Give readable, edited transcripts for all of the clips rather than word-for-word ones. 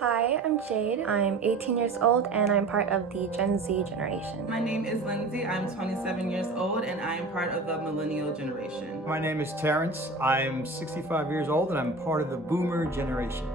Hi, I'm Jayde. I'm 18 years old and I'm part of the Gen Z generation. My name is Lindsey. I'm 27 years old and I am part of the Millennial generation. My name is Terrance. I'm 65 years old and I'm part of the Boomer generation.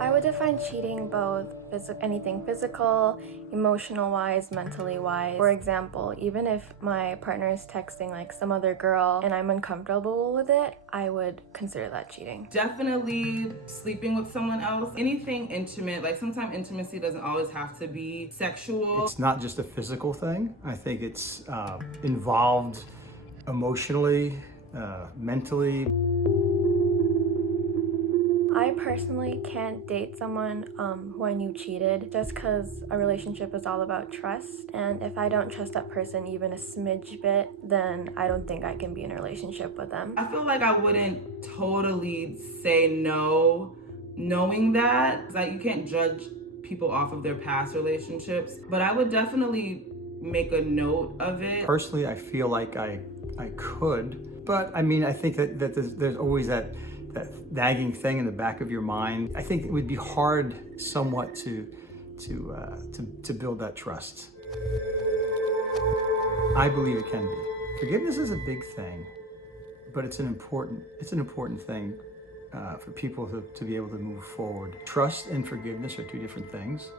I would define cheating both anything physical, emotional-wise, mentally-wise. For example, even if my partner is texting like some other girl and I'm uncomfortable with it, I would consider that cheating. Definitely sleeping with someone else. Anything intimate, like sometimes intimacy doesn't always have to be sexual. It's not just a physical thing. I think it's involved emotionally, mentally. I personally can't date someone who I knew cheated just because a relationship is all about trust. And if I don't trust that person even a smidge bit, then I don't think I can be in a relationship with them. I feel like I wouldn't totally say no, knowing that. Like, you can't judge people off of their past relationships, but I would definitely make a note of it. Personally, I feel like I could, but I mean, I think that there's always that nagging thing in the back of your mind. I think it would be hard somewhat to build that trust. I believe it can be. Forgiveness is a big thing, but it's an important thing for people to be able to move forward. Trust and forgiveness are two different things.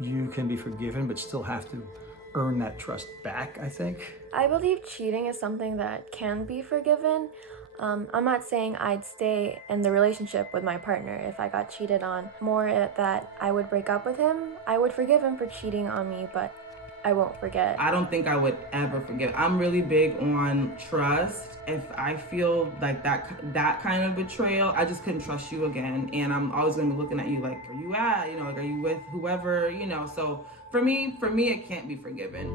You can be forgiven, but still have to earn that trust back, I think. I believe cheating is something that can be forgiven. I'm not saying I'd stay in the relationship with my partner if I got cheated on. More that I would break up with him. I would forgive him for cheating on me, but I won't forget. I don't think I would ever forgive. I'm really big on trust. If I feel like that kind of betrayal, I just couldn't trust you again. And I'm always gonna be looking at you like, where you at? Like, are you with whoever? So for me, it can't be forgiven.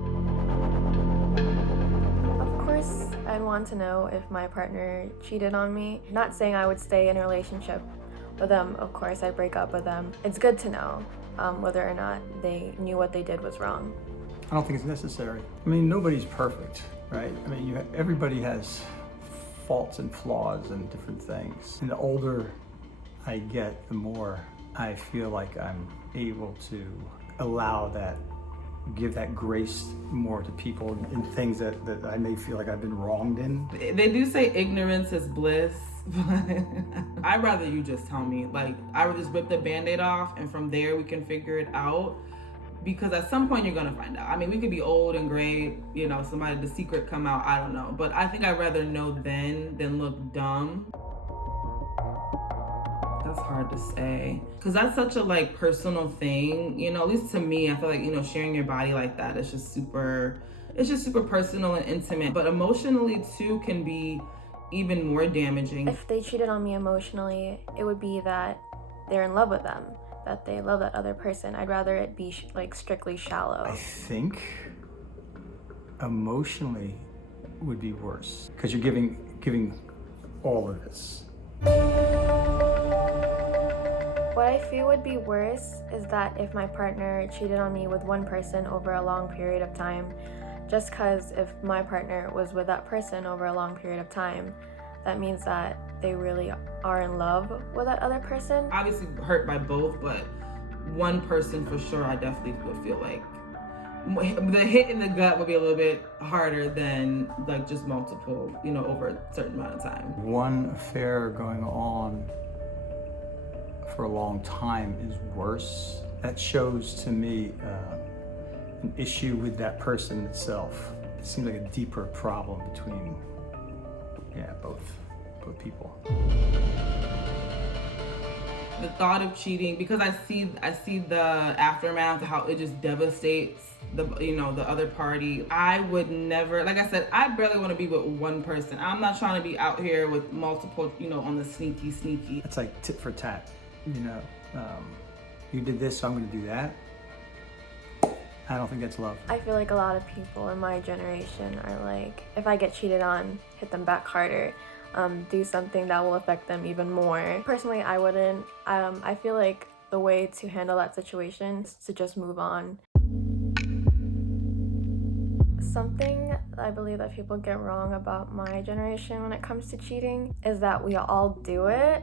Of course, I'd want to know if my partner cheated on me. Not saying I would stay in a relationship with them. Of course, I'd break up with them. It's good to know whether or not they knew what they did was wrong. I don't think it's necessary. I mean, nobody's perfect, right? I mean, everybody has faults and flaws and different things. And the older I get, the more I feel like I'm able to allow that, give that grace more to people in things that I may feel like I've been wronged in. They do say ignorance is bliss, but I'd rather you just tell me. Like, I would just rip the Band-Aid off and from there we can figure it out. Because at some point you're gonna find out. I mean, we could be old and gray, the secret come out, I don't know. But I think I'd rather know then than look dumb. That's hard to say. Cause that's such a personal thing, at least to me. I feel like, sharing your body like that is just super personal and intimate. But emotionally too can be even more damaging. If they cheated on me emotionally, it would be that they're in love with them, that they love that other person. I'd rather it be strictly shallow. I think emotionally would be worse because you're giving all of this. What I feel would be worse is that if my partner cheated on me with one person over a long period of time, just because if my partner was with that person over a long period of time, that means that they really are in love with that other person. Obviously hurt by both, but one person for sure, I definitely would feel like the hit in the gut would be a little bit harder than just multiple, over a certain amount of time. One affair going on for a long time is worse. That shows to me an issue with that person itself. It seems like a deeper problem between both people. The thought of cheating, because I see the aftermath of how it just devastates the other party. I would never, like I said, I barely want to be with one person. I'm not trying to be out here with multiple, on the sneaky. It's like tit for tat, you did this, so I'm going to do that. I don't think that's love. I feel like a lot of people in my generation are like, if I get cheated on, hit them back harder. Do something that will affect them even more. Personally, I wouldn't. I feel like the way to handle that situation is to just move on. Something I believe that people get wrong about my generation when it comes to cheating is that we all do it.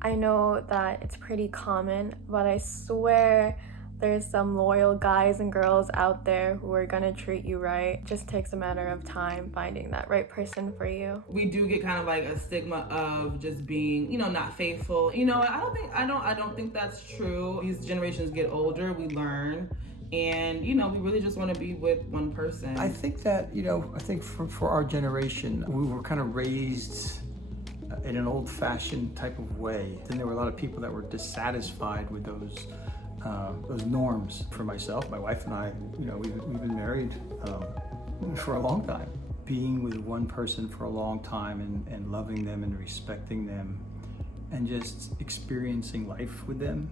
I know that it's pretty common, but I swear there's some loyal guys and girls out there who are gonna treat you right. It just takes a matter of time finding that right person for you. We do get kind of like a stigma of just being, not faithful. I don't think that's true. These generations get older, we learn, and we really just want to be with one person. I think that, I think for our generation, we were kind of raised in an old-fashioned type of way. Then there were a lot of people that were dissatisfied with those norms. For myself, my wife and I, we've been married for a long time. Being with one person for a long time and loving them and respecting them and just experiencing life with them.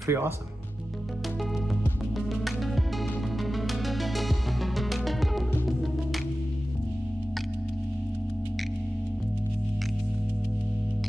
Pretty awesome.